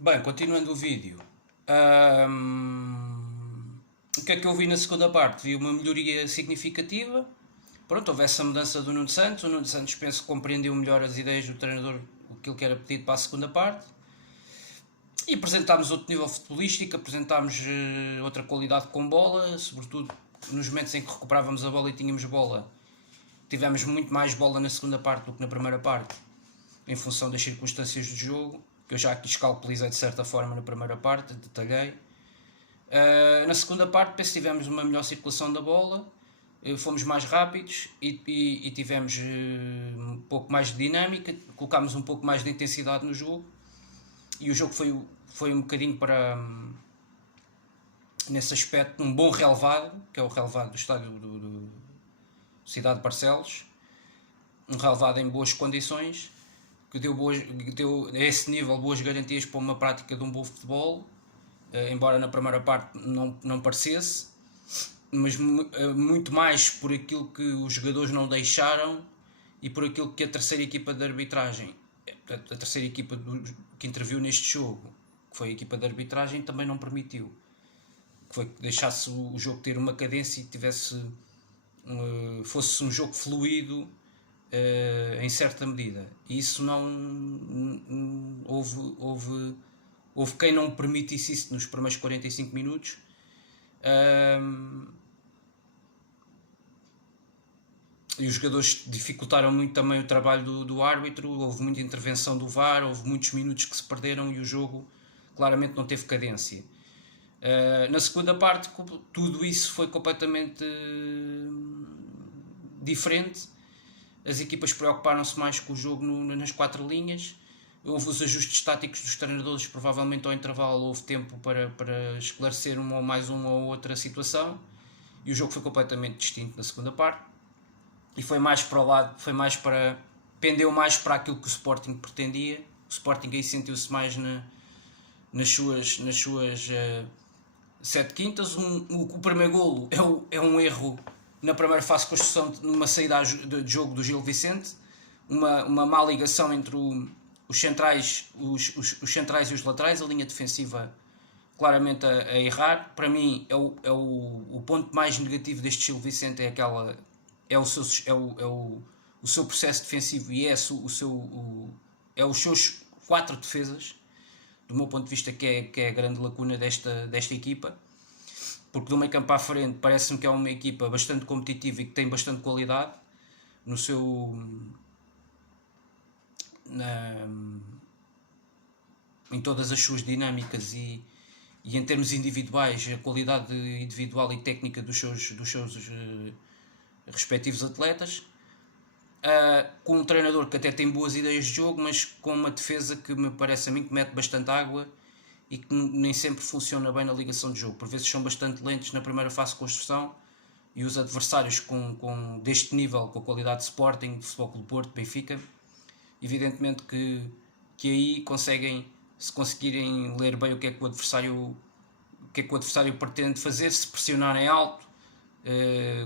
Bem, continuando o vídeo, o que é que eu vi na segunda parte? Vi uma melhoria significativa. Pronto, houve essa mudança do Nuno Santos. O Nuno Santos penso que compreendeu melhor as ideias do treinador, aquilo que era pedido para a segunda parte. E apresentámos outro nível futebolístico, apresentámos outra qualidade com bola, sobretudo nos momentos em que recuperávamos a bola e tínhamos bola. Tivemos muito mais bola na segunda parte do que na primeira parte, em função das circunstâncias do jogo, que eu já aqui escalpelizei de certa forma na primeira parte, detalhei. Na segunda parte, penso que tivemos uma melhor circulação da bola, fomos mais rápidos e tivemos um pouco mais de dinâmica, colocámos um pouco mais de intensidade no jogo e o jogo foi um bocadinho para, nesse aspecto, um bom relevado, que é o relevado do estádio do Cidade de Barcelos, um relevado em boas condições, que deu a esse nível boas garantias para uma prática de um bom futebol, embora na primeira parte não parecesse, mas muito mais por aquilo que os jogadores não deixaram e por aquilo que a terceira equipa de arbitragem, a terceira equipa que interviu neste jogo, que foi a equipa de arbitragem, também não permitiu. Que foi que deixasse o jogo ter uma cadência e tivesse fosse um jogo fluido em certa medida. E isso não houve quem não permitisse isso nos primeiros 45 minutos. E os jogadores dificultaram muito também o trabalho do árbitro, houve muita intervenção do VAR, houve muitos minutos que se perderam e o jogo claramente não teve cadência. Na segunda parte, tudo isso foi completamente diferente. As equipas preocuparam-se mais com o jogo nas quatro linhas. Houve os ajustes táticos dos treinadores, provavelmente ao intervalo houve tempo para esclarecer uma ou outra situação. E o jogo foi completamente distinto na segunda parte. E foi mais para o lado, pendeu mais para aquilo que o Sporting pretendia. O Sporting aí sentiu-se mais nas suas sete quintas. O primeiro golo é um erro na primeira fase de construção, numa saída de jogo do Gil Vicente, uma má ligação entre os centrais e os laterais, a linha defensiva claramente a errar. Para mim o ponto mais negativo deste Gil Vicente é o seu processo defensivo e é os seus quatro defesas, do meu ponto de vista, que é a grande lacuna desta equipa, porque do meio campo à frente parece-me que é uma equipa bastante competitiva e que tem bastante qualidade no seu em todas as suas dinâmicas e em termos individuais, a qualidade individual e técnica dos seus respectivos atletas, com um treinador que até tem boas ideias de jogo, mas com uma defesa que me parece a mim que mete bastante água e que nem sempre funciona bem na ligação de jogo. Por vezes são bastante lentos na primeira fase de construção e os adversários deste nível, com a qualidade de Sporting, de Futebol Clube Porto, Benfica, evidentemente que aí conseguem, se conseguirem ler bem o que é que o adversário pretende fazer, se pressionarem alto,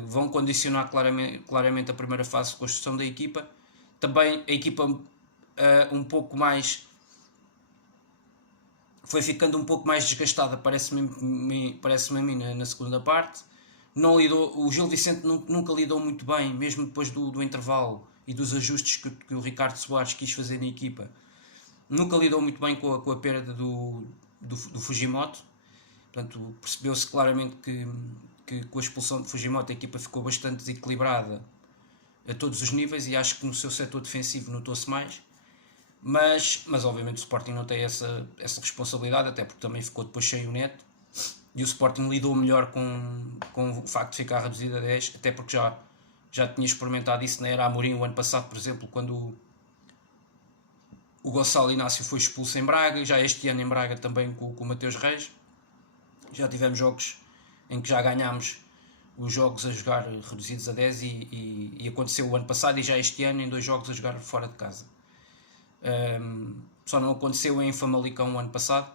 vão condicionar claramente a primeira fase de construção da equipa. Também a equipa um pouco mais foi ficando um pouco mais desgastada, parece-me a mim, na segunda parte. O Gil Vicente nunca lidou muito bem, mesmo depois do intervalo e dos ajustes que o Ricardo Soares quis fazer na equipa. Nunca lidou muito bem com a perda do Fujimoto. Portanto, percebeu-se claramente que com a expulsão de Fujimoto a equipa ficou bastante desequilibrada a todos os níveis e acho que no seu setor defensivo notou-se mais. Mas obviamente o Sporting não tem essa responsabilidade, até porque também ficou depois sem o Neto e o Sporting lidou melhor com o facto de ficar reduzido a 10, até porque já tinha experimentado isso na era Amorim o ano passado, por exemplo, quando o Gonçalo Inácio foi expulso em Braga, já este ano em Braga também com o Mateus Reis. Já tivemos jogos em que já ganhámos os jogos a jogar reduzidos a 10 e aconteceu o ano passado e já este ano em 2 jogos a jogar fora de casa. Só não aconteceu em Famalicão o ano passado,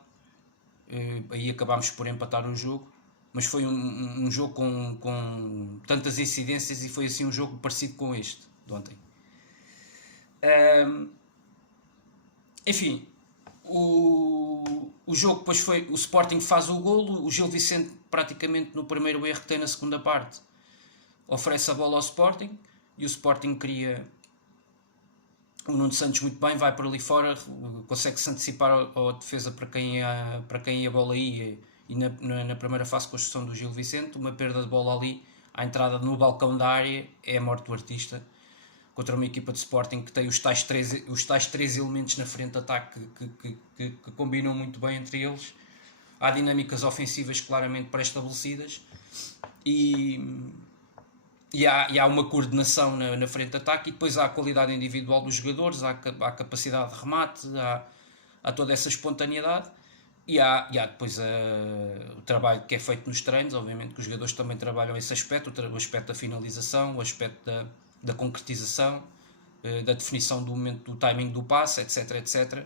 aí acabámos por empatar o jogo, mas foi um jogo com tantas incidências e foi assim um jogo parecido com este de ontem. Enfim, o jogo depois foi, o Sporting faz o golo, o Gil Vicente praticamente no primeiro erro que tem na segunda parte oferece a bola ao Sporting e o Sporting cria o Nuno Santos muito bem, vai por ali fora, consegue-se antecipar a defesa para quem a bola ia e na primeira fase de construção do Gil Vicente, uma perda de bola ali à entrada no balcão da área é a morte do artista contra uma equipa de Sporting que tem os tais três elementos na frente de ataque que combinam muito bem entre eles. Há dinâmicas ofensivas claramente pré-estabelecidas e há uma coordenação na frente de ataque e depois há a qualidade individual dos jogadores, há a capacidade de remate, há toda essa espontaneidade e há depois o trabalho que é feito nos treinos, obviamente que os jogadores também trabalham esse aspecto, o aspecto da finalização, o aspecto da concretização, da definição do momento, do timing do passe, etc.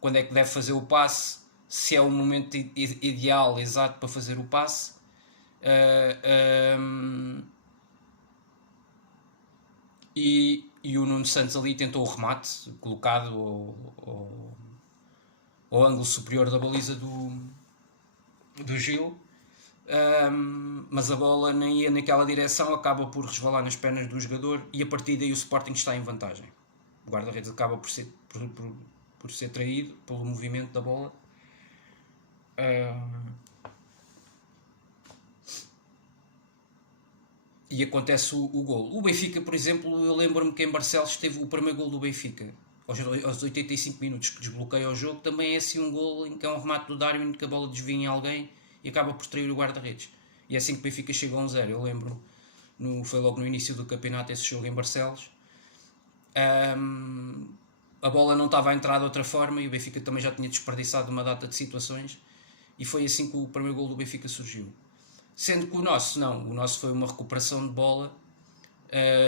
Quando é que deve fazer o passe, se é o momento ideal, exato para fazer o passe. E o Nuno Santos ali tentou o remate colocado ao ângulo superior da baliza do Gil, mas a bola nem ia naquela direção, acaba por resvalar nas pernas de um jogador e a partir daí o Sporting está em vantagem. O guarda-redes acaba por ser traído pelo movimento da bola. E acontece o golo. O Benfica, por exemplo, eu lembro-me que em Barcelos teve o primeiro golo do Benfica aos 85 minutos que desbloqueia o jogo. Também é assim um golo em que é um remate do Darwin que a bola desvia em alguém e acaba por trair o guarda-redes. E é assim que o Benfica chegou a 1-0. Eu lembro, foi logo no início do campeonato esse jogo em Barcelos. A bola não estava a entrar de outra forma e o Benfica também já tinha desperdiçado uma data de situações e foi assim que o primeiro golo do Benfica surgiu. Sendo que o nosso foi uma recuperação de bola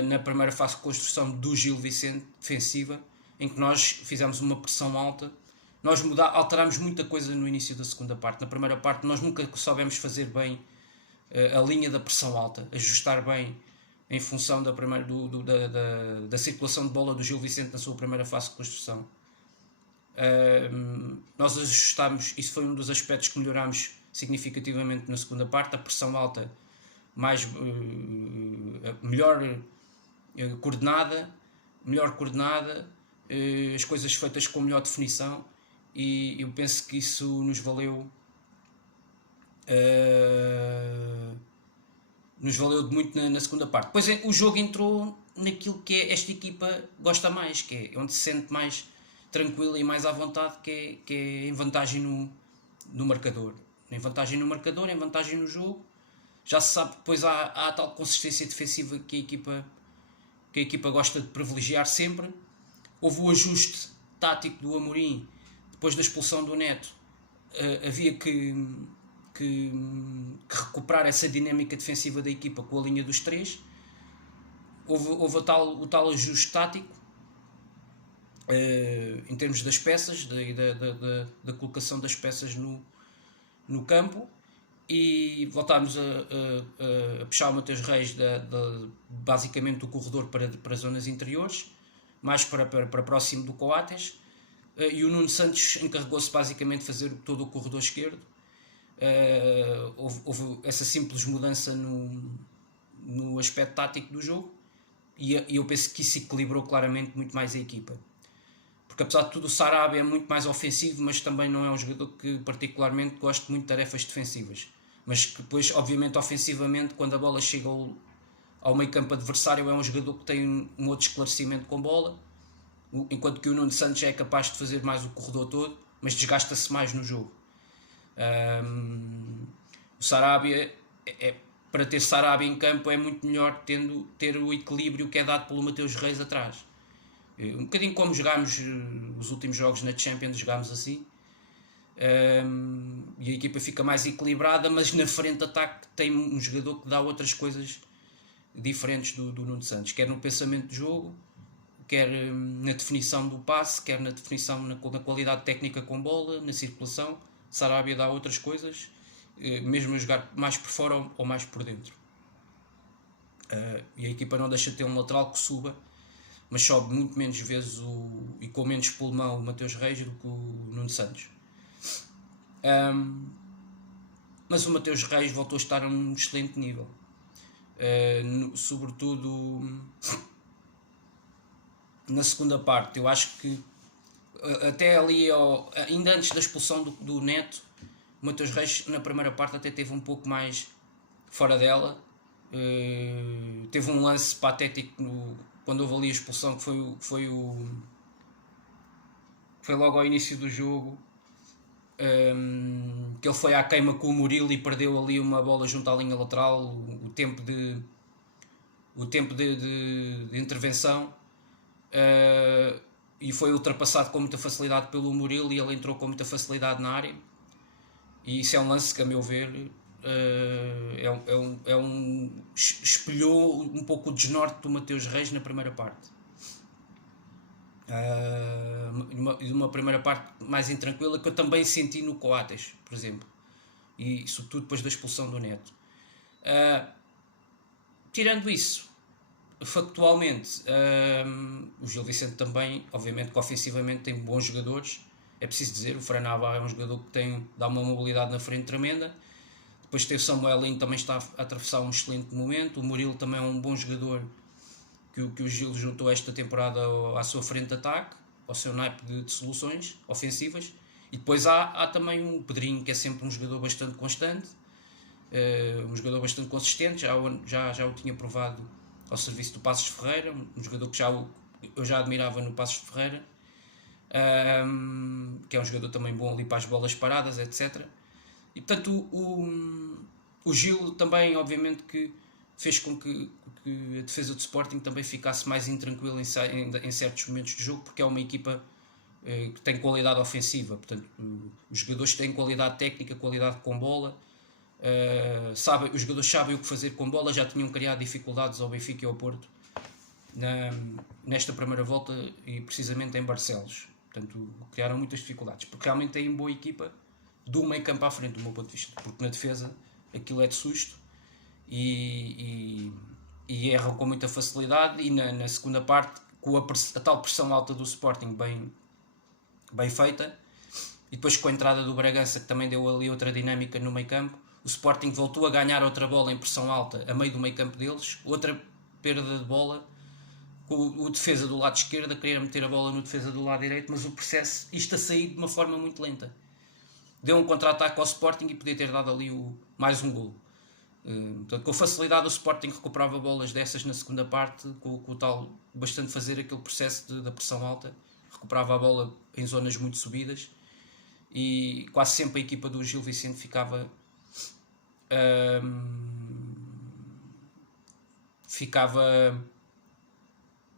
na primeira fase de construção do Gil Vicente, defensiva, em que nós fizemos uma pressão alta. Nós alterámos muita coisa no início da segunda parte. Na primeira parte nós nunca soubemos fazer bem a linha da pressão alta, ajustar bem em função da circulação de bola do Gil Vicente na sua primeira fase de construção. Nós ajustámos, isso foi um dos aspectos que melhorámos significativamente na segunda parte, a pressão alta melhor coordenada, as coisas feitas com melhor definição e eu penso que isso nos valeu muito na segunda parte. Depois o jogo entrou naquilo que esta equipa gosta mais, que é onde se sente mais tranquila e mais à vontade, que é em vantagem no marcador. Em vantagem no marcador, em vantagem no jogo. Já se sabe que depois há a tal consistência defensiva que a equipa gosta de privilegiar sempre. Houve o ajuste tático do Amorim depois da expulsão do Neto. Havia que recuperar essa dinâmica defensiva da equipa com a linha dos três. Houve o tal ajuste tático em termos das peças, da colocação das peças no campo e voltámos a puxar o Mateus Reis basicamente do corredor para zonas interiores, mais para próximo do Coates, e o Nuno Santos encarregou-se basicamente de fazer todo o corredor esquerdo. Houve essa simples mudança no aspecto tático do jogo e eu penso que isso equilibrou claramente muito mais a equipa. Porque apesar de tudo o Sarabia é muito mais ofensivo, mas também não é um jogador que particularmente goste muito de tarefas defensivas. Mas que depois, obviamente, ofensivamente, quando a bola chega ao meio campo adversário, é um jogador que tem um outro esclarecimento com bola, enquanto que o Nuno Santos é capaz de fazer mais o corredor todo, mas desgasta-se mais no jogo. O Sarabia, para ter Sarabia em campo, é muito melhor ter o equilíbrio que é dado pelo Mateus Reis atrás. Um bocadinho como jogámos os últimos jogos na Champions, jogámos assim. E a equipa fica mais equilibrada, mas na frente de ataque tem um jogador que dá outras coisas diferentes do Nuno Santos, quer no pensamento do jogo, quer na definição do passe, quer na definição na qualidade técnica com bola, na circulação. Sarabia dá outras coisas, mesmo a jogar mais por fora ou mais por dentro. E a equipa não deixa de ter um lateral que suba, mas sobe muito menos vezes e com menos pulmão o Mateus Reis do que o Nuno Santos. Mas o Mateus Reis voltou a estar a um excelente nível, sobretudo na segunda parte. Eu acho que até ali, ainda antes da expulsão do Neto, o Mateus Reis na primeira parte até teve um pouco mais fora dela. Teve um lance patético quando houve ali a expulsão, que foi logo ao início do jogo, que ele foi à queima com o Murilo e perdeu ali uma bola junto à linha lateral. O tempo de intervenção, e foi ultrapassado com muita facilidade pelo Murilo e ele entrou com muita facilidade na área. E isso é um lance que, a meu ver, espelhou um pouco o desnorte do Mateus Reis na primeira parte. E uma primeira parte mais intranquila, que eu também senti no Coates, por exemplo, e sobretudo depois da expulsão do Neto. Tirando isso, factualmente, o Gil Vicente também, obviamente que ofensivamente tem bons jogadores. É preciso dizer, o Fran Navarro é um jogador que dá uma mobilidade na frente tremenda. Depois tem o Samuel Lino, também está a atravessar um excelente momento. O Murilo também é um bom jogador que o Gil juntou esta temporada à sua frente de ataque, ao seu naipe de soluções ofensivas. E depois há também um Pedrinho, que é sempre um jogador bastante constante, um jogador bastante consistente. Já o tinha provado ao serviço do Passos Ferreira, um jogador que eu já admirava no Passos Ferreira, que é um jogador também bom ali para as bolas paradas, etc. E portanto o Gil também, obviamente, que fez com que a defesa do Sporting também ficasse mais intranquila em certos momentos de jogo, porque é uma equipa que tem qualidade ofensiva. Portanto, os jogadores têm qualidade técnica, qualidade com bola, os jogadores sabem o que fazer com bola. Já tinham criado dificuldades ao Benfica e ao Porto nesta primeira volta, e precisamente em Barcelos. Portanto, criaram muitas dificuldades, porque realmente têm boa equipa do meio campo à frente, do meu ponto de vista, porque na defesa aquilo é de susto, e erram com muita facilidade. E na segunda parte, com a tal pressão alta do Sporting bem feita, e depois com a entrada do Bragança, que também deu ali outra dinâmica no meio campo, o Sporting voltou a ganhar outra bola em pressão alta a meio do meio campo deles, outra perda de bola, com o defesa do lado esquerdo a querer meter a bola no defesa do lado direito, mas o processo, isto a sair de uma forma muito lenta. Deu um contra-ataque ao Sporting e podia ter dado ali mais um golo. Portanto, com facilidade o Sporting recuperava bolas dessas na segunda parte, com o tal bastante fazer aquele processo da pressão alta, recuperava a bola em zonas muito subidas, e quase sempre a equipa do Gil Vicente ficava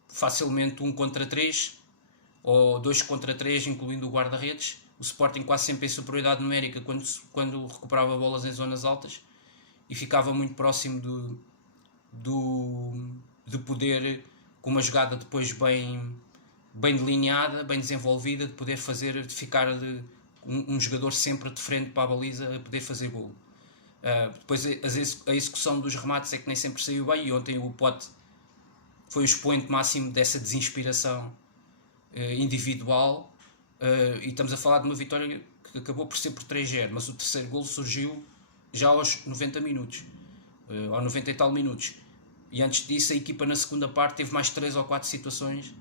facilmente 1 contra 3 ou 2 contra 3, incluindo o guarda-redes. O Sporting quase sempre em superioridade numérica quando recuperava bolas em zonas altas, e ficava muito próximo de poder, com uma jogada depois bem delineada, bem desenvolvida, de poder ficar um jogador sempre de frente para a baliza, a poder fazer golo. Depois a execução dos remates é que nem sempre saiu bem, e ontem o Pote foi o expoente máximo dessa desinspiração individual, e estamos a falar de uma vitória que acabou por ser por 3-0, mas o terceiro golo surgiu já aos 90 minutos, aos 90 e tal minutos, e antes disso a equipa na segunda parte teve mais 3 ou 4 situações,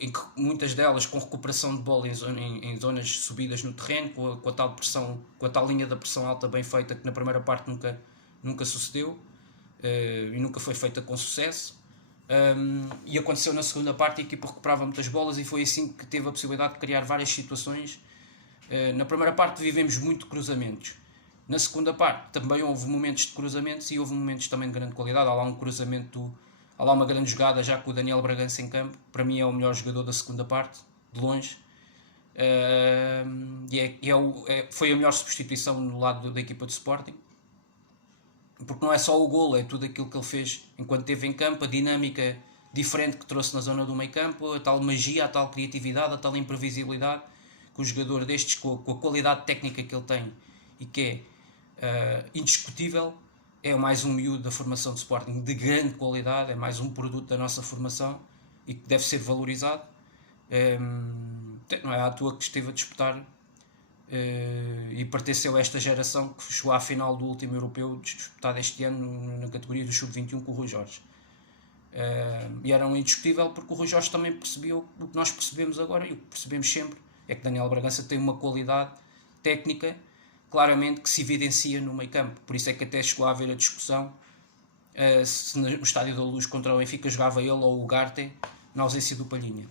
em que muitas delas com recuperação de bola em zonas subidas no terreno, com a tal pressão, com a tal linha da pressão alta bem feita, que na primeira parte nunca sucedeu, e nunca foi feita com sucesso. E aconteceu na segunda parte, a equipa recuperava muitas bolas e foi assim que teve a possibilidade de criar várias situações. Na primeira parte vivemos muito cruzamentos, na segunda parte também houve momentos de cruzamentos e houve momentos também de grande qualidade. Há lá um cruzamento, há lá uma grande jogada já com o Daniel Bragança em campo, para mim é o melhor jogador da segunda parte, de longe, foi a melhor substituição no lado da equipa do Sporting, porque não é só o golo, é tudo aquilo que ele fez enquanto esteve em campo, a dinâmica diferente que trouxe na zona do meio campo, a tal magia, a tal criatividade, a tal imprevisibilidade que um jogador destes, com a qualidade técnica que ele tem e que é indiscutível, é mais um miúdo da formação do Sporting de grande qualidade, é mais um produto da nossa formação e que deve ser valorizado. Não é à toa que esteve a disputar e pertenceu a esta geração que chegou à final do último europeu disputado este ano na categoria do Sub-21 com o Rui Jorge. E era um indiscutível porque o Rui Jorge também percebeu o que nós percebemos agora e o que percebemos sempre é que Daniel Bragança tem uma qualidade técnica claramente que se evidencia no meio campo. Por isso é que até chegou a haver a discussão se no Estádio da Luz contra o Benfica jogava ele ou o Ugarte na ausência do Palhinha.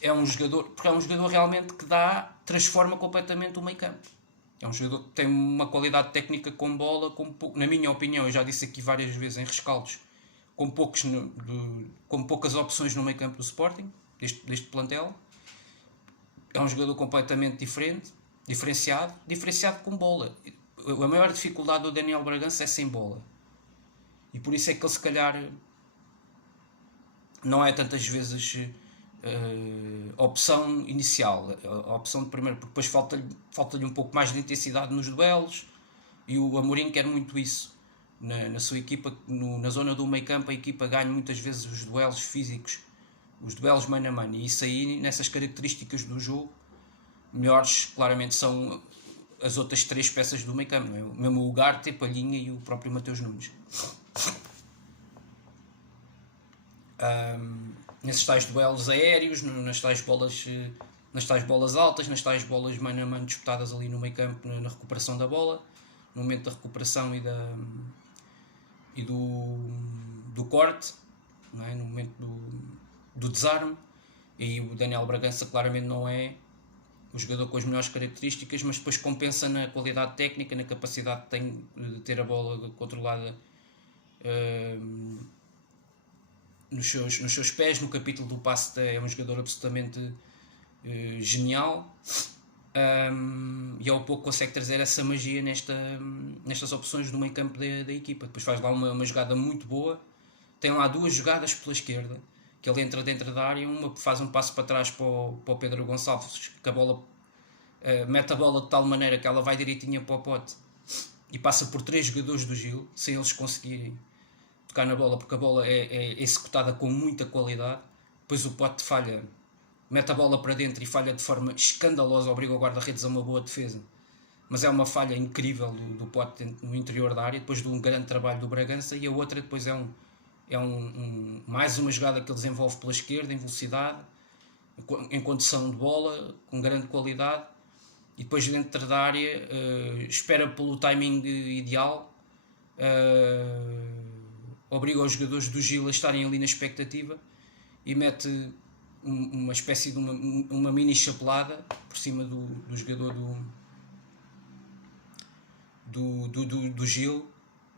É um jogador realmente que transforma completamente o meio campo. É um jogador que tem uma qualidade técnica com bola, na minha opinião, eu já disse aqui várias vezes em rescaldos, com poucas opções no meio campo do Sporting, deste plantel. É um jogador completamente diferenciado com bola. A maior dificuldade do Daniel Bragança é sem bola. E por isso é que ele se calhar não é tantas vezes opção inicial, a opção de primeiro, porque depois falta-lhe um pouco mais de intensidade nos duelos, e o Amorim quer muito isso na sua equipa, na zona do meio campo. A equipa ganha muitas vezes os duelos físicos, os duelos mano a mano, e isso aí, nessas características do jogo, melhores claramente são as outras três peças do meio campo, não é? Mesmo o Ugarte, Palhinha e o próprio Mateus Nunes. Nesses tais duelos aéreos, nas tais bolas altas, nas tais bolas mano a mano disputadas ali no meio campo, na recuperação da bola, no momento da recuperação e do corte, não é? No momento do desarme. E o Daniel Bragança claramente não é o jogador com as melhores características, mas depois compensa na qualidade técnica, na capacidade que tem de ter a bola controlada nos seus pés. No capítulo do passe é um jogador absolutamente genial, e ao pouco consegue trazer essa magia nestas opções do meio campo da equipa. Depois faz lá uma jogada muito boa, tem lá duas jogadas pela esquerda, que ele entra dentro da área, uma faz um passo para trás para o Pedro Gonçalves, que a bola mete a bola de tal maneira que ela vai direitinha para o pote e passa por três jogadores do Gil, sem eles conseguirem tocar na bola, porque a bola é executada com muita qualidade. Depois o pote falha, mete a bola para dentro e falha de forma escandalosa, obriga o guarda-redes a uma boa defesa, mas é uma falha incrível do pote no interior da área, depois de um grande trabalho do Bragança. E a outra depois é mais uma jogada que ele desenvolve pela esquerda, em velocidade, em condução de bola, com grande qualidade, e depois dentro da área espera pelo timing ideal, obriga os jogadores do Gil a estarem ali na expectativa e mete uma espécie de uma mini chapelada por cima do jogador do Gil.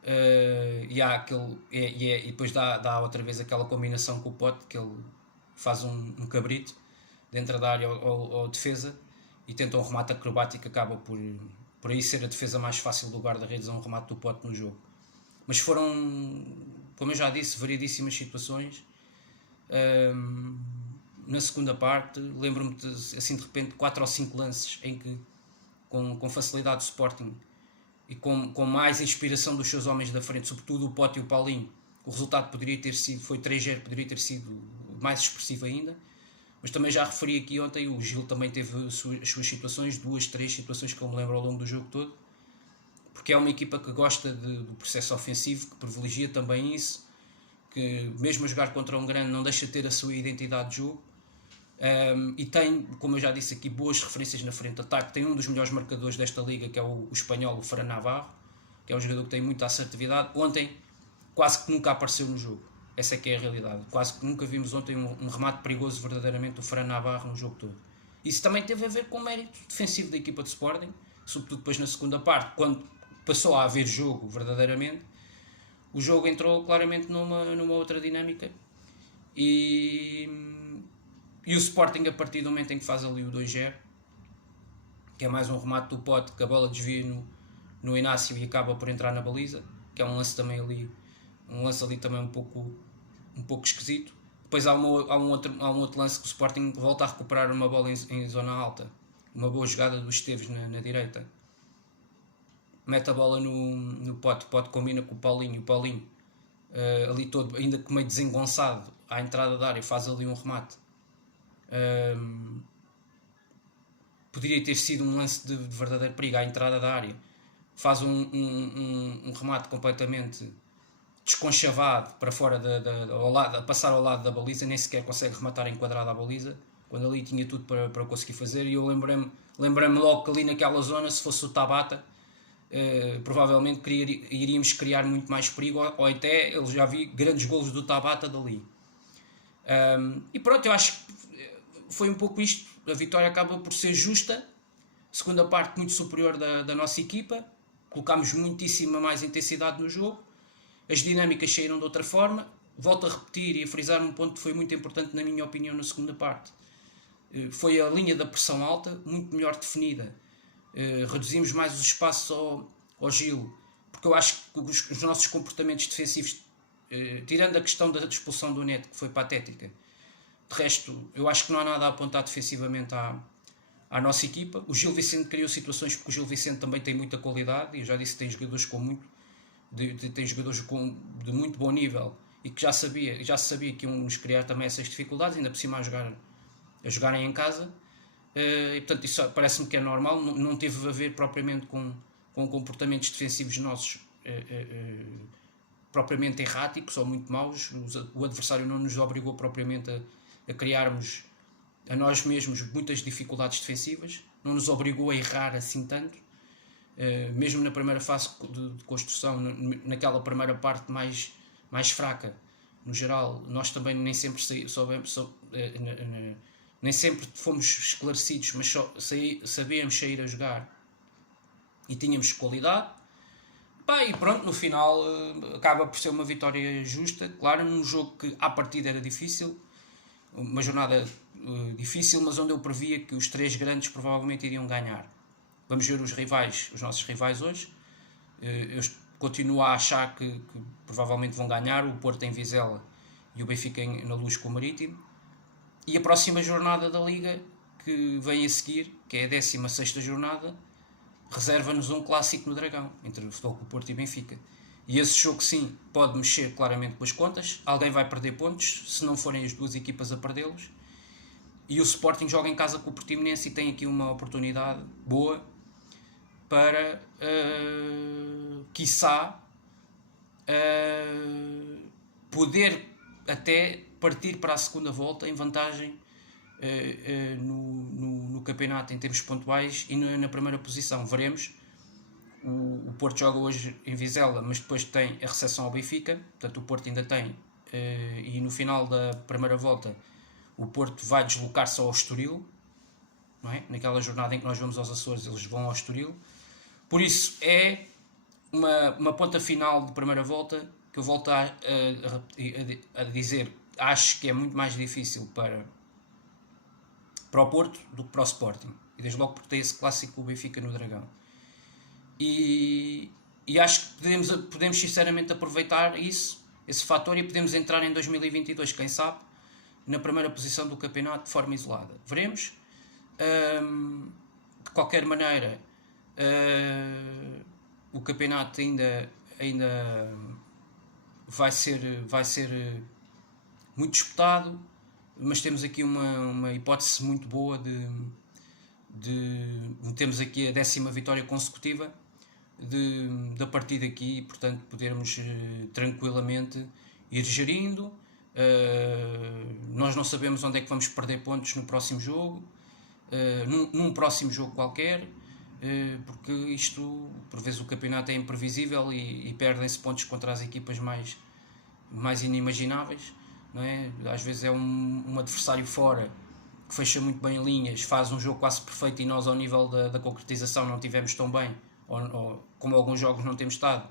E depois dá outra vez aquela combinação com o pote, que ele faz um cabrito dentro da área ao defesa e tenta um remate acrobático, acaba por aí ser a defesa mais fácil do guarda-redes, um remate do pote no jogo. Mas foram, como eu já disse, variedíssimas situações. Na segunda parte lembro-me assim de repente 4 ou 5 lances em que com facilidade do Sporting e com mais inspiração dos seus homens da frente, sobretudo o Pote e o Paulinho, o resultado foi 3-0, poderia ter sido mais expressivo ainda. Mas também já referi aqui ontem, o Gil também teve as suas situações, 2, 3 situações que eu me lembro ao longo do jogo todo, porque é uma equipa que gosta do processo ofensivo, que privilegia também isso, que mesmo a jogar contra um grande não deixa de ter a sua identidade de jogo. E tem, como eu já disse aqui, boas referências na frente de ataque. Tem um dos melhores marcadores desta liga, que é o espanhol, o Fran Navarro, que é um jogador que tem muita assertividade. Ontem quase que nunca apareceu no jogo, essa é que é a realidade. Quase que nunca vimos ontem um remate perigoso verdadeiramente do Fran Navarro no jogo todo. Isso também teve a ver com o mérito defensivo da equipa de Sporting, sobretudo depois na segunda parte, quando passou a haver jogo verdadeiramente. O jogo entrou claramente numa outra dinâmica, e o Sporting, a partir do momento em que faz ali o 2-0, que é mais um remate do Pote, que a bola desvia no Inácio e acaba por entrar na baliza, que é um lance também ali, também um pouco esquisito. Depois há um outro lance que o Sporting volta a recuperar uma bola em zona alta, uma boa jogada do Esteves na direita, mete a bola no Pote, o Pote combina com o Paulinho, ali todo ainda meio desengonçado à entrada da área, faz ali um remate poderia ter sido um lance de verdadeiro perigo à entrada da área, faz um remate completamente desconchavado para fora ao lado, a passar ao lado da baliza, nem sequer consegue rematar enquadrado à baliza, quando ali tinha tudo para conseguir fazer. E eu lembrei-me logo que ali naquela zona, se fosse o Tabata, provavelmente iríamos criar muito mais perigo, ou até eu já vi grandes golos do Tabata dali. E pronto, eu acho que foi um pouco isto. A vitória acaba por ser justa, segunda parte muito superior da nossa equipa, colocámos muitíssima mais intensidade no jogo, as dinâmicas saíram de outra forma. Volto a repetir e a frisar um ponto que foi muito importante na minha opinião na segunda parte, foi a linha da pressão alta, muito melhor definida. Reduzimos mais os espaços ao Gil, porque eu acho que os nossos comportamentos defensivos, tirando a questão da expulsão do Neto, que foi patética, de resto eu acho que não há nada a apontar defensivamente à nossa equipa. O Gil Vicente criou situações, porque o Gil Vicente também tem muita qualidade, e eu já disse que tem jogadores tem jogadores de muito bom nível, e que já se sabia que iam nos criar também essas dificuldades, ainda por cima a jogarem em casa. E portanto isso parece-me que é normal, não teve a ver propriamente com comportamentos defensivos nossos propriamente erráticos ou muito maus. O adversário não nos obrigou propriamente a criarmos a nós mesmos muitas dificuldades defensivas, não nos obrigou a errar assim tanto. Mesmo na primeira fase de construção, naquela primeira parte mais fraca, no geral, nós também nem sempre nem sempre fomos esclarecidos, mas sabíamos sair a jogar e tínhamos qualidade. E pronto, no final acaba por ser uma vitória justa, claro, num jogo que à partida era difícil, uma jornada difícil, mas onde eu previa que os três grandes provavelmente iriam ganhar. Vamos ver os nossos rivais hoje. Eu continuo a achar que provavelmente vão ganhar o Porto em Vizela e o Benfica na Luz com o Marítimo. E a próxima jornada da Liga, que vem a seguir, que é a 16ª jornada, reserva-nos um clássico no Dragão, entre o Futebol Clube Porto e Benfica. E esse jogo, sim, pode mexer claramente com as contas. Alguém vai perder pontos, se não forem as duas equipas a perdê-los. E o Sporting joga em casa com o Portimonense e tem aqui uma oportunidade boa para, quiçá, poder até partir para a segunda volta em vantagem no campeonato em termos pontuais e na primeira posição. Veremos. O Porto joga hoje em Vizela, mas depois tem a recepção ao Benfica, portanto o Porto ainda tem, e no final da primeira volta o Porto vai deslocar-se ao Estoril, não é? Naquela jornada em que nós vamos aos Açores, eles vão ao Estoril. Por isso é uma ponta final de primeira volta que eu volto a dizer, acho que é muito mais difícil para o Porto do que para o Sporting, e desde logo porque tem esse clássico com o Benfica no Dragão. E acho que podemos sinceramente aproveitar esse fator, e podemos entrar em 2022, quem sabe, na primeira posição do campeonato de forma isolada. Veremos. De qualquer maneira, o campeonato ainda vai ser muito disputado, mas temos aqui uma hipótese muito boa de temos aqui a 10ª vitória consecutiva da partida aqui, e portanto podermos tranquilamente ir gerindo. Nós não sabemos onde é que vamos perder pontos no próximo jogo, num próximo jogo qualquer, porque isto, por vezes, o campeonato é imprevisível e perdem-se pontos contra as equipas mais inimagináveis, não é? Às vezes é um adversário fora que fecha muito bem linhas, faz um jogo quase perfeito, e nós, ao nível da concretização, não tivemos tão bem, ou como alguns jogos não temos estado,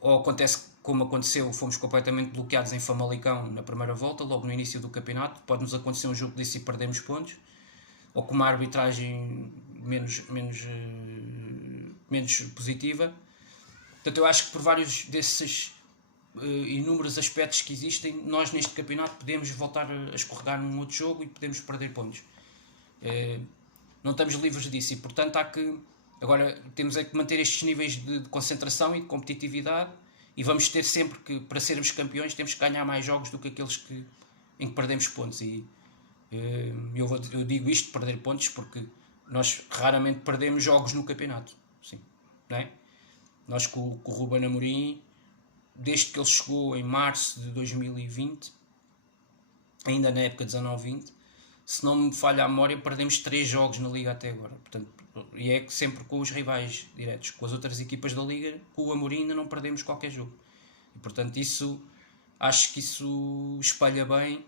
ou acontece como aconteceu, fomos completamente bloqueados em Famalicão na primeira volta, logo no início do campeonato. Pode-nos acontecer um jogo desse e perdemos pontos, ou com uma arbitragem menos positiva. Portanto, eu acho que por vários desses inúmeros aspectos que existem, nós neste campeonato podemos voltar a escorregar num outro jogo e podemos perder pontos. Não estamos livres disso, e portanto agora temos é que manter estes níveis de concentração e de competitividade, e vamos ter sempre que, para sermos campeões, temos que ganhar mais jogos do que aqueles em que perdemos pontos, e Eu digo isto de perder pontos porque nós raramente perdemos jogos no campeonato. Sim, não é? Nós com o Ruben Amorim, desde que ele chegou em março de 2020, ainda na época 19-20, se não me falha a memória, perdemos 3 jogos na Liga até agora. Portanto, e é sempre com os rivais diretos, com as outras equipas da Liga, com o Amorim ainda não perdemos qualquer jogo. E portanto, acho que isso espalha bem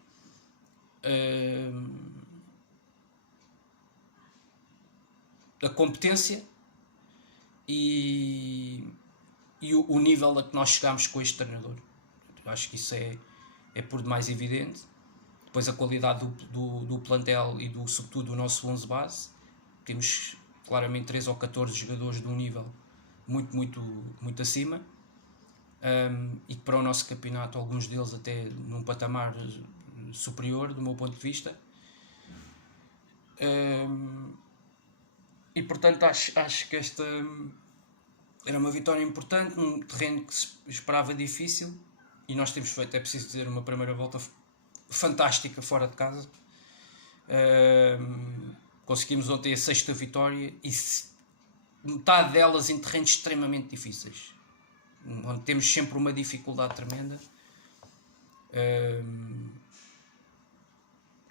a competência e o nível a que nós chegamos com este treinador. Acho que isso é por demais evidente. Depois a qualidade do plantel e sobretudo do nosso 11 base. Temos claramente 13 ou 14 jogadores de um nível muito, muito, muito acima. E que para o nosso campeonato, alguns deles até num patamar superior, do meu ponto de vista. E portanto acho que esta era uma vitória importante num terreno que se esperava difícil, e nós temos feito, é preciso dizer, uma primeira volta fantástica fora de casa. Conseguimos ontem a 6ª vitória, e metade delas em terrenos extremamente difíceis, onde temos sempre uma dificuldade tremenda.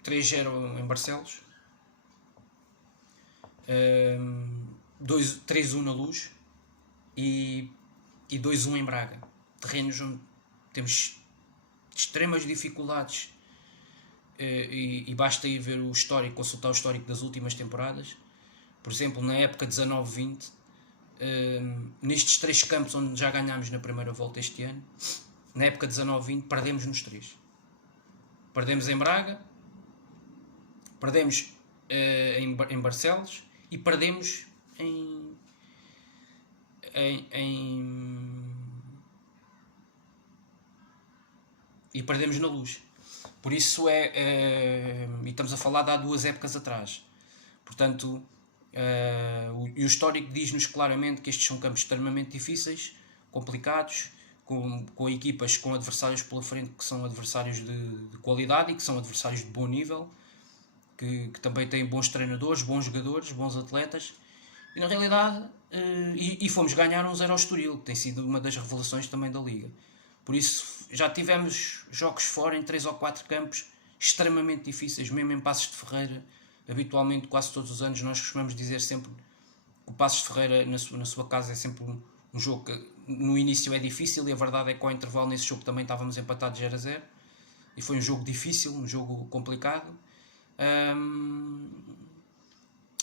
3-0 em Barcelos, 3-1 na Luz e 2-1 em Braga. Terrenos onde temos extremas dificuldades, e basta ir ver o histórico, consultar o histórico das últimas temporadas. Por exemplo, na época 19-20, nestes 3 campos onde já ganhámos na primeira volta este ano, na época 19-20 perdemos nos 3. Perdemos em Braga, perdemos em Barcelos e perdemos e perdemos na Luz. Por isso e estamos a falar de há 2 épocas atrás. Portanto, o histórico diz-nos claramente que estes são campos extremamente difíceis, complicados, com equipas, com adversários pela frente que são adversários de qualidade e que são adversários de bom nível, que também têm bons treinadores, bons jogadores, bons atletas. E na realidade, e fomos ganhar 1-0 ao Estoril, que tem sido uma das revelações também da Liga. Por isso, já tivemos jogos fora em 3 ou 4 campos extremamente difíceis, mesmo em Passos de Ferreira. Habitualmente, quase todos os anos, nós costumamos dizer sempre que o Passos de Ferreira, na sua casa, é sempre um jogo que no início é difícil, e a verdade é que ao intervalo nesse jogo também estávamos empatados 0-0. E foi um jogo difícil, um jogo complicado.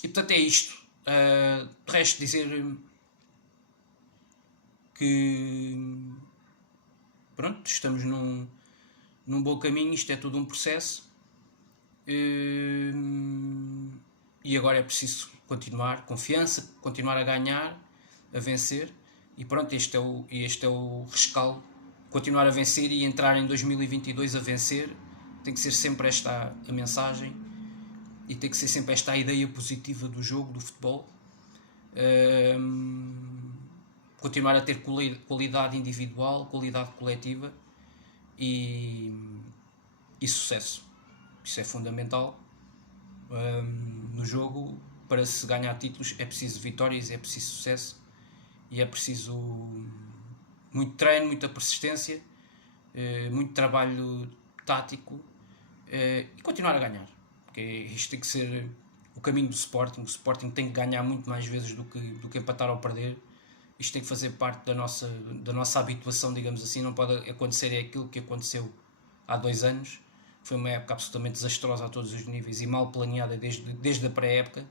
E portanto é isto. De resto, dizer que pronto, estamos num bom caminho. Isto é tudo um processo, e agora é preciso continuar, confiança, continuar a ganhar, a vencer, e pronto, este é o rescaldo, continuar a vencer e entrar em 2022 a vencer. Tem que ser sempre esta a mensagem, e tem que ser sempre esta a ideia positiva do jogo, do futebol. Continuar a ter qualidade individual, qualidade coletiva e sucesso. Isso é fundamental. No jogo, para se ganhar títulos, é preciso vitórias, é preciso sucesso, e é preciso muito treino, muita persistência, muito trabalho tático, e continuar a ganhar, porque isto tem que ser o caminho do Sporting. O Sporting tem que ganhar muito mais vezes do que empatar ou perder. Isto tem que fazer parte da nossa habituação, digamos assim. Não pode acontecer aquilo que aconteceu há 2 anos. Foi uma época absolutamente desastrosa a todos os níveis e mal planeada desde a pré-época.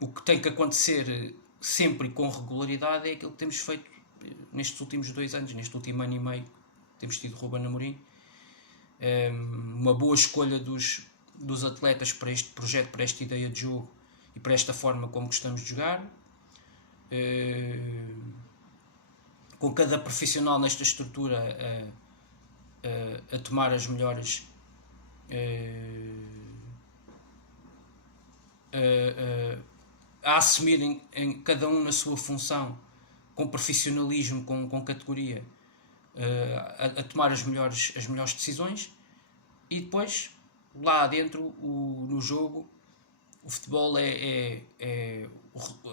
O que tem que acontecer sempre e com regularidade é aquilo que temos feito nestes últimos 2 anos, neste último ano e meio. Temos tido Ruben Amorim, uma boa escolha dos atletas para este projeto, para esta ideia de jogo e para esta forma como gostamos de jogar, com cada profissional nesta estrutura a tomar as melhores, a assumirem em cada um na sua função, com profissionalismo, com categoria, a tomar as melhores decisões, e depois lá dentro no jogo o futebol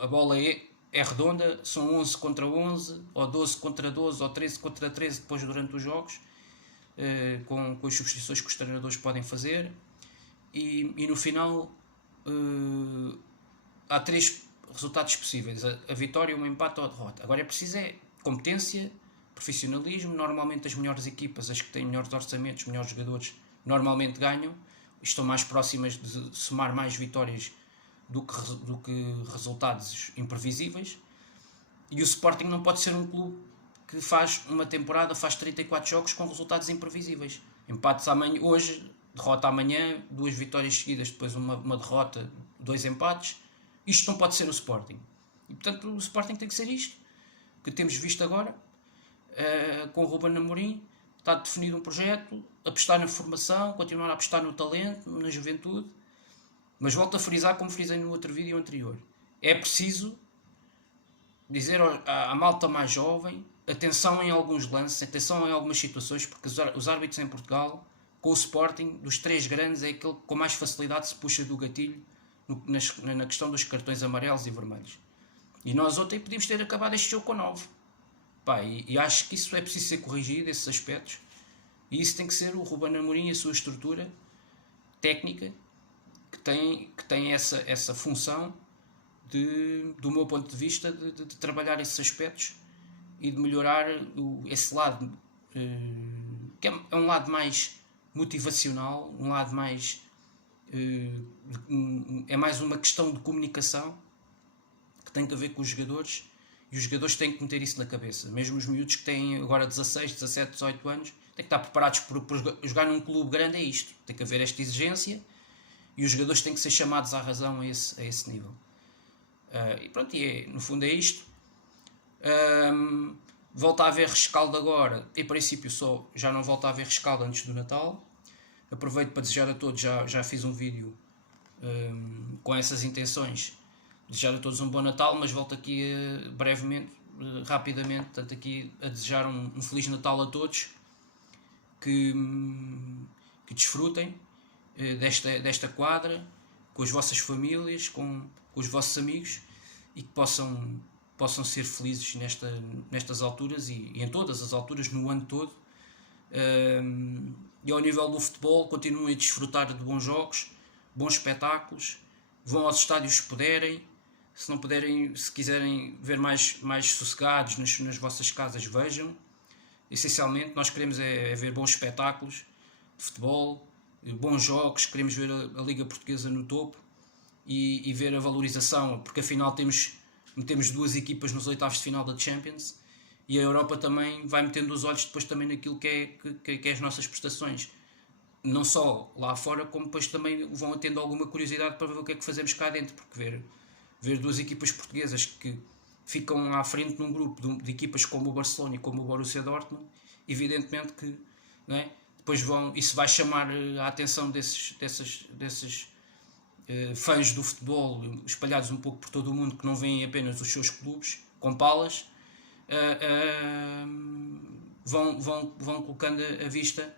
a bola é redonda, são 11 contra 11, ou 12 contra 12, ou 13 contra 13 depois durante os jogos, com as substituições que os treinadores podem fazer, e no final há 3 resultados possíveis: a vitória, um empate ou a derrota. Agora é preciso competência, profissionalismo. Normalmente as melhores equipas, as que têm melhores orçamentos, melhores jogadores, normalmente ganham, estão mais próximas de somar mais vitórias do que resultados imprevisíveis. E o Sporting não pode ser um clube que faz uma temporada, faz 34 jogos com resultados imprevisíveis. Empates hoje, derrota amanhã, 2 vitórias seguidas, depois uma derrota, 2 empates. Isto não pode ser o Sporting. E portanto o Sporting tem que ser isto que temos visto agora, com o Ruben Amorim. Está definido um projeto, apostar na formação, continuar a apostar no talento, na juventude. Mas volto a frisar, como frisei no outro vídeo anterior, é preciso dizer à malta mais jovem, atenção em alguns lances, atenção em algumas situações, porque os árbitros em Portugal, com o Sporting, dos 3 grandes, é aquele que com mais facilidade se puxa do gatilho na questão dos cartões amarelos e vermelhos. E nós ontem podíamos ter acabado este jogo com 9. E acho que isso é preciso ser corrigido, esses aspectos, e isso tem que ser o Ruben Amorim e a sua estrutura técnica que tem essa função do meu ponto de vista de trabalhar esses aspectos e de melhorar esse lado, que é um lado mais motivacional, um lado mais é mais uma questão de comunicação que tem que ver com os jogadores. E os jogadores têm que meter isso na cabeça. Mesmo os miúdos que têm agora 16, 17, 18 anos, têm que estar preparados por jogar num clube grande. É isto. Tem que haver esta exigência e os jogadores têm que ser chamados à razão a esse nível. E pronto, no fundo é isto. Volta a haver rescaldo agora. Em princípio já não volta a haver rescaldo antes do Natal. Aproveito para desejar a todos, já fiz um vídeo com essas intenções, desejar a todos um bom Natal, mas volto aqui brevemente, rapidamente, portanto, aqui a desejar um Feliz Natal a todos, que desfrutem desta quadra, com as vossas famílias, com os vossos amigos, e que possam ser felizes nestas alturas e em todas as alturas, no ano todo. E ao nível do futebol, continuem a desfrutar de bons jogos, bons espetáculos, vão aos estádios se puderem. Se não puderem, se quiserem ver mais sossegados nas vossas casas, vejam. Essencialmente nós queremos ver bons espetáculos de futebol, bons jogos, queremos ver a Liga Portuguesa no topo e ver a valorização, porque afinal metemos 2 equipas nos oitavos de final da Champions, e a Europa também vai metendo os olhos depois também naquilo que é as nossas prestações, não só lá fora, como depois também vão tendo alguma curiosidade para ver o que é que fazemos cá dentro, porque ver 2 equipas portuguesas que ficam à frente num grupo de equipas como o Barcelona e como o Borussia Dortmund, evidentemente que, não é? Depois isso vai chamar a atenção desses fãs do futebol espalhados um pouco por todo o mundo, que não veem apenas os seus clubes com palas, vão colocando a vista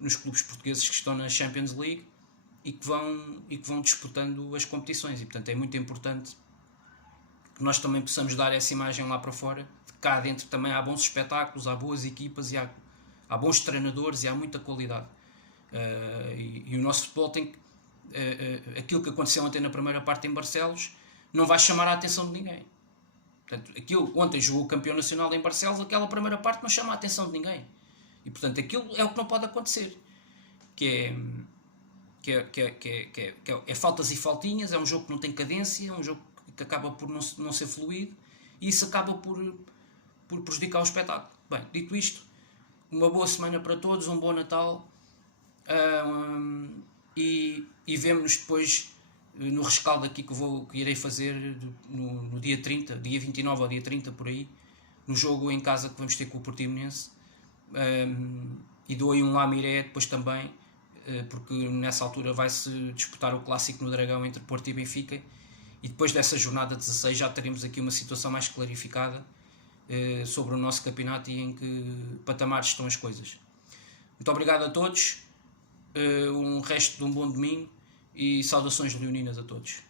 nos clubes portugueses que estão na Champions League e que vão disputando as competições. E portanto é muito importante que nós também possamos dar essa imagem lá para fora, de que cá dentro também há bons espetáculos, há boas equipas e há bons treinadores e há muita qualidade. E o nosso futebol tem aquilo que aconteceu ontem na primeira parte em Barcelos não vai chamar a atenção de ninguém. Portanto, ontem jogou o campeão nacional em Barcelos, aquela primeira parte não chama a atenção de ninguém. E portanto aquilo é o que não pode acontecer, que é faltas e faltinhas, é um jogo que não tem cadência, é um jogo que acaba por não ser fluido, e isso acaba por prejudicar o espetáculo. Bem, dito isto, uma boa semana para todos, um bom Natal, e vemo-nos depois no rescaldo aqui que irei fazer no dia 30, dia 29 ao dia 30, por aí, no jogo em casa que vamos ter com o Portimonense, e dou aí um Lamiré depois também, porque nessa altura vai-se disputar o clássico no Dragão entre Porto e Benfica, e depois dessa jornada 16 já teremos aqui uma situação mais clarificada sobre o nosso campeonato e em que patamares estão as coisas. Muito obrigado a todos, um resto de um bom domingo e saudações leoninas a todos.